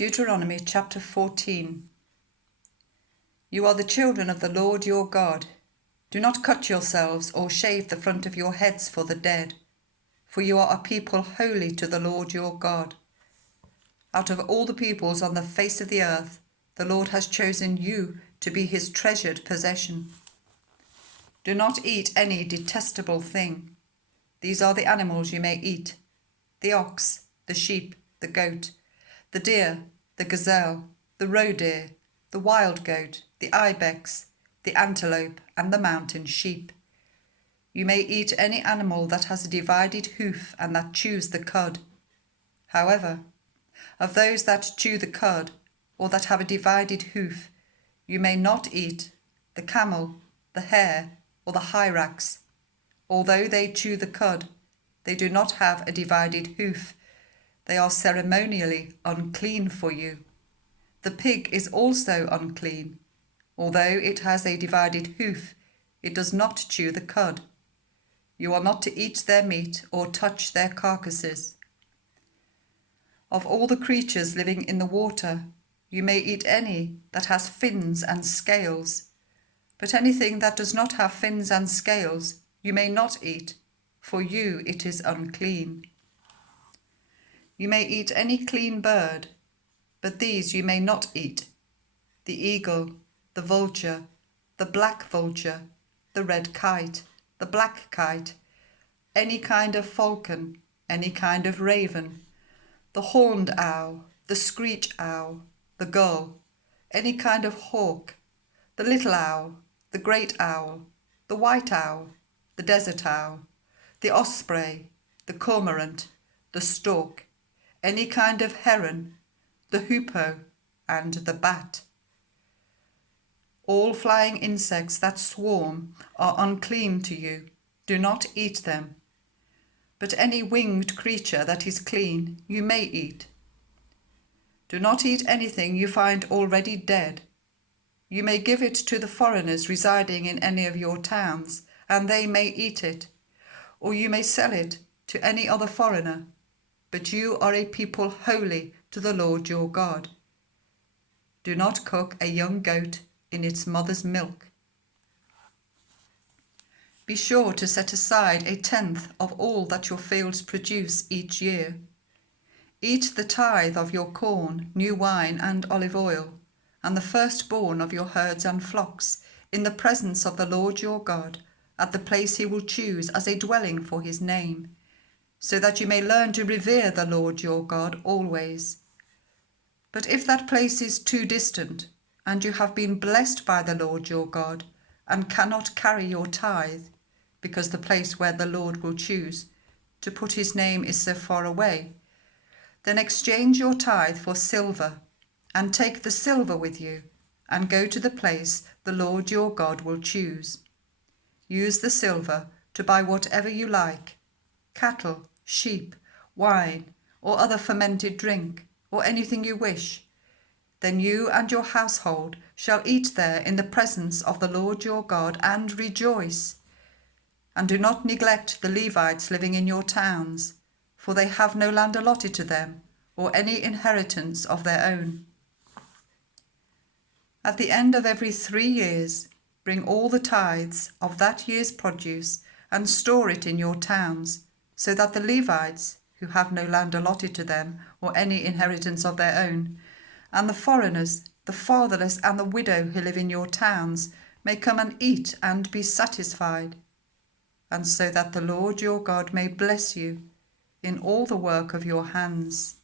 Deuteronomy chapter 14. You are the children of the Lord your God. Do not cut yourselves or shave the front of your heads for the dead, for you are a people holy to the Lord your God. Out of all the peoples on the face of the earth, the Lord has chosen you to be his treasured possession. Do not eat any detestable thing. These are the animals you may eat: the ox, the sheep, the goat, the deer, the gazelle, the roe deer, the wild goat, the ibex, the antelope, and the mountain sheep. You may eat any animal that has a divided hoof and that chews the cud. However, of those that chew the cud, or that have a divided hoof, you may not eat the camel, the hare, or the hyrax. Although they chew the cud, they do not have a divided hoof. They are ceremonially unclean for you. The pig is also unclean. Although it has a divided hoof, it does not chew the cud. You are not to eat their meat or touch their carcasses. Of all the creatures living in the water, you may eat any that has fins and scales, but anything that does not have fins and scales you may not eat, for you it is unclean. You may eat any clean bird, but these you may not eat: the eagle, the vulture, the black vulture, the red kite, the black kite, any kind of falcon, any kind of raven, the horned owl, the screech owl, the gull, any kind of hawk, the little owl, the great owl, the white owl, the desert owl, the osprey, the cormorant, the stork, any kind of heron, the hoopoe, and the bat. All flying insects that swarm are unclean to you. Do not eat them. But any winged creature that is clean you may eat. Do not eat anything you find already dead. You may give it to the foreigners residing in any of your towns, and they may eat it, or you may sell it to any other foreigner. But you are a people holy to the Lord your God. Do not cook a young goat in its mother's milk. Be sure to set aside 1/10 of all that your fields produce each year. Eat the tithe of your corn, new wine, and olive oil, and the firstborn of your herds and flocks, in the presence of the Lord your God, at the place he will choose as a dwelling for his name, so that you may learn to revere the Lord your God always. But if that place is too distant, and you have been blessed by the Lord your God, and cannot carry your tithe, because the place where the Lord will choose to put his name is so far away, then exchange your tithe for silver, and take the silver with you, and go to the place the Lord your God will choose. Use the silver to buy whatever you like: cattle, sheep, wine, or other fermented drink, or anything you wish. Then you and your household shall eat there in the presence of the Lord your God and rejoice. And do not neglect the Levites living in your towns, for they have no land allotted to them, or any inheritance of their own. At the end of every 3 years, bring all the tithes of that year's produce and store it in your towns, so that the Levites, who have no land allotted to them or any inheritance of their own, and the foreigners, the fatherless, and the widow who live in your towns may come and eat and be satisfied, and so that the Lord your God may bless you in all the work of your hands.